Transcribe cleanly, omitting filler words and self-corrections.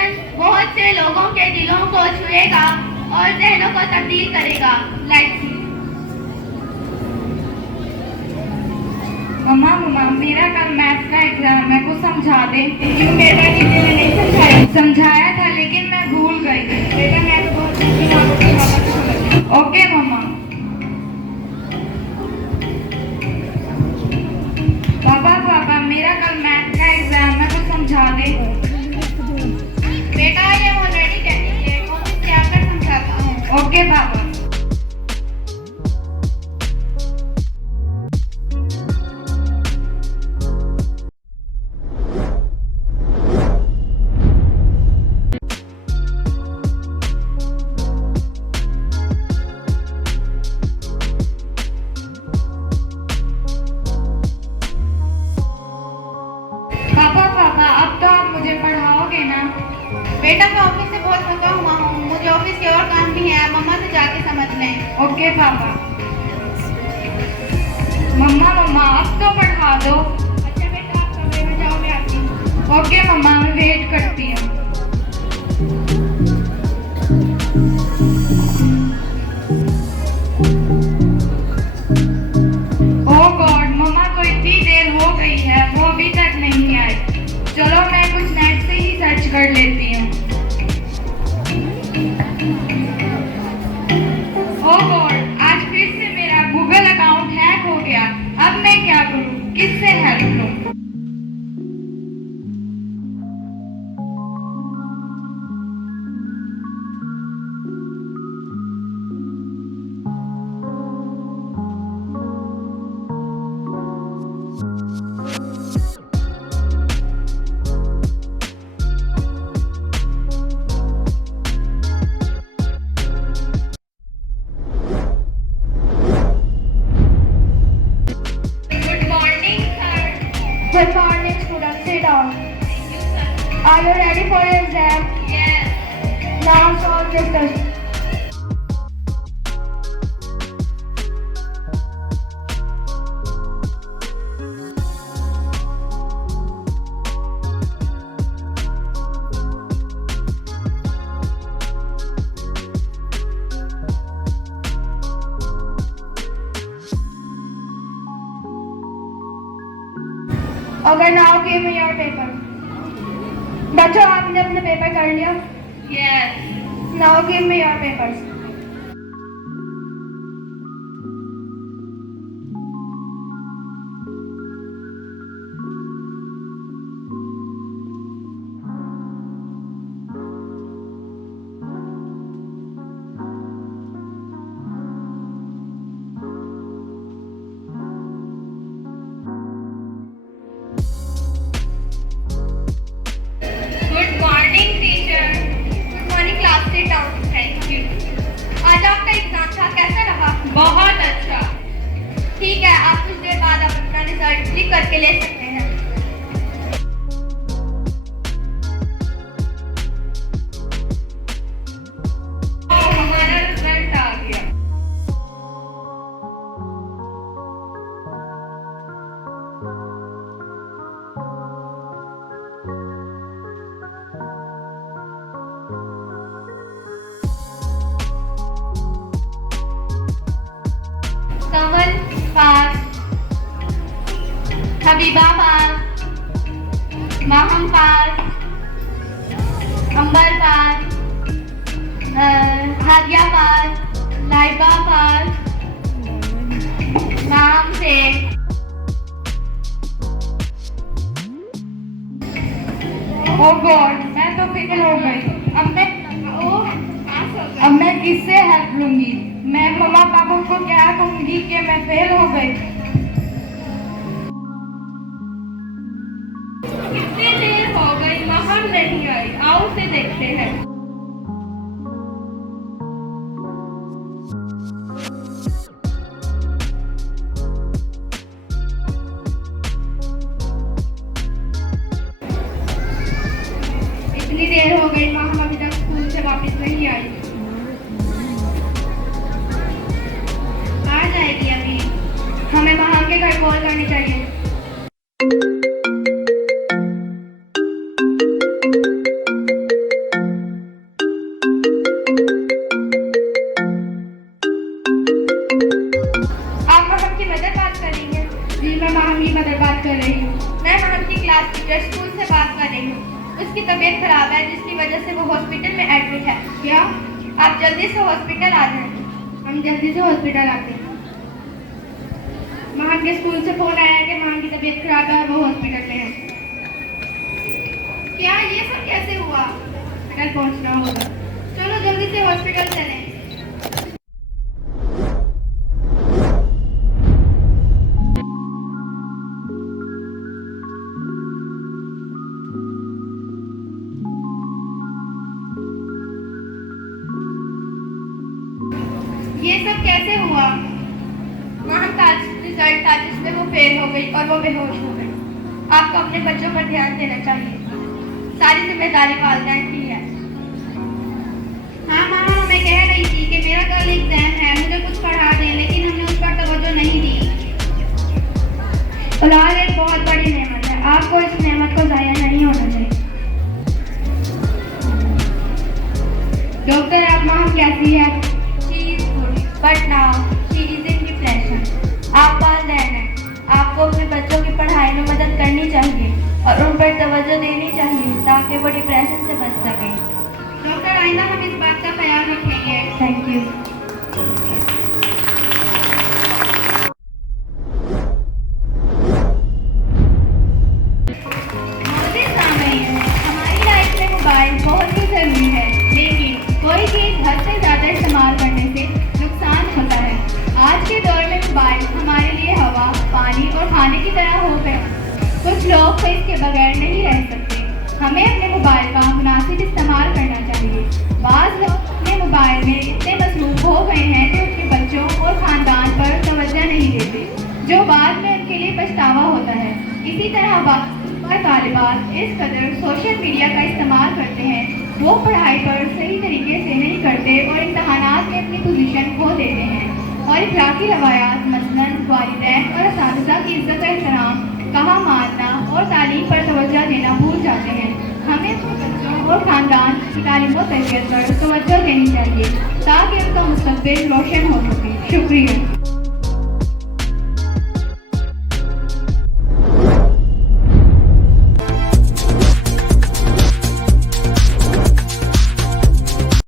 सेलिब्रेशन बहुत से लोगों के दिलों को छुएगा और जहनों को तब्दील करेगा। Let's see. मम्मा मम्मा मेरा कल मैथ्स का एग्जाम है, कुछ समझा दे। क्यों बेटा, टीचर ने नहीं समझाया? समझाया था लेकिन मैं भूल गई। बेटा मैं तो बहुत ओके मम्मा। पापा पापा मेरा कल मैथ्स का एग्जाम है, कुछ समझा दे। बेटा ये ऑलरेडी कहती है, ऑफिस से आकर समझाता हूँ। ओके पापा। पापा पापा अब तो आप मुझे पढ़ाओगे ना? बेटा मैं ऑफिस से बहुत थका हुआ हूँ, मुझे ऑफिस के और काम भी है, मम्मा से जाके समझ लें। ओके पापा। मम्मा मम्मा अब तो पढ़ा दो। अच्छा बेटा आप कमरे में जाओ, मैं आती हूँ। ओके मम्मा, मैं वेट करती हूँ। ओह गॉड, मम्मा को इतनी देर हो गई है, वो अभी तक नहीं आई। चलो मैं कुछ नेट से ही सर्च कर लेती हूँ। ओह गॉड, आज फिर से मेरा गूगल अकाउंट हैक हो गया। अब मैं क्या करूँ, किससे हेल्प लूँ? Good morning, students. Sit down. Thank you, sir. Are you ready for your exam? Yes. Now solve this question. Okay, now give me your paper. बच्चों आपने अपने पेपर कर लिया? Yes. Now give me your papers. Good morning, teacher. Good morning, class. Sit down. Thank you. आज आपका एग्जाम था, कैसा रहा? बहुत अच्छा। ठीक है, आप कुछ देर बाद अपना रिजल्ट क्लिक करके ले सकते हैं। हमारा रिजल्ट आ गया। कमल पास, हबीबा पास, माहम पास, अंबर पास, हादिया पास, लाइबा पास, नाम से। ओह गॉड, मैं तो फेल हो गई। अब मैं किससे हेल्प लूंगी? मैं मम्मा पापा को क्या कहूंगी कि मैं फेल हो गई? कितनी देर हो गई, महम नहीं आई। आओ उसे देखते हैं। इतनी देर हो गई, माहम अभी तक स्कूल से वापस नहीं आई। आ जाएगी अभी। हमें माहम के घर कॉल करनी चाहिए। सिस्टर स्कूल से बात कर रही हूँ। उसकी तबीयत खराब है जिसकी वजह से वो हॉस्पिटल में एडमिट है। क्या? आप जल्दी से हॉस्पिटल आ जाएं। हम जल्दी से हॉस्पिटल आते हैं। महान के स्कूल से फोन आया कि महान की तबीयत खराब है और वो हॉस्पिटल में है। क्या ये सब कैसे हुआ? हॉस्पिटल पहुंचना होगा। चलो जल्दी से हॉस्पिटल चलें। ये सब कैसे हुआ? वहाँ का रिजल्ट था जिसमें वो फेल हो गई और वो बेहोश हो गई। आपको अपने बच्चों पर ध्यान देना चाहिए। सारी जिम्मेदारी वालिदैन की है। हाँ माँ, मैं कह रही थी कि मेरा कल एग्जाम है, मुझे कुछ पढ़ा दें, लेकिन हमने उस पर तवज्जो नहीं दी। औलाद एक बहुत बड़ी नेमत है। आपको इस नेमत को ज़ाया नहीं होना चाहिए। डॉक्टर, आप माँ कैसी है? She is good, but now she is in depression. आप वालिदैन हैं। आपको अपने बच्चों की पढ़ाई में मदद करनी चाहिए और उन पर तवज्जो देनी चाहिए ताकि वो डिप्रेशन से बच सकें। डॉक्टर, आइंदा हम इस बात का ख्याल रखेंगे। Thank you. हमारी लाइफ में मोबाइल बहुत ही जरूरी है, लेकिन कोई चीज हद से ज्यादा इस्तेमाल करने से नुकसान होता है। आज के दौर में मोबाइल हमारे लिए हवा, पानी और खाने की तरह हो गया। कुछ लोग तो इसके बगैर नहीं रह सकते। हमें अपने मोबाइल का मुनासिब इस्तेमाल करना चाहिए। बाज़ लोग अपने मोबाइल में इतने मसरूफ हो गए हैं कि उनके बच्चों और खानदान पर तवज्जो नहीं देते, जो बाद में उनके लिए पछतावा होता है। इसी तरह तालिबात इस कदर सोशल मीडिया का इस्तेमाल करते हैं, वो पढ़ाई पर सही तरीके से नहीं करते और इम्तहानात में अपनी पोजीशन खो देते हैं और इखलाकी रवायात मसलन वालिदैन और असातिज़ा की इज्जत एहतराम, कहा मानना और तालीम पर तवज्जो देना भूल जाते हैं। हमें अपने बच्चों और ख़ानदान की तालीम और तरबियत पर तवज्जो देनी चाहिए ताकि उनका मुस्तक़बिल रोशन हो सके। शुक्रिया।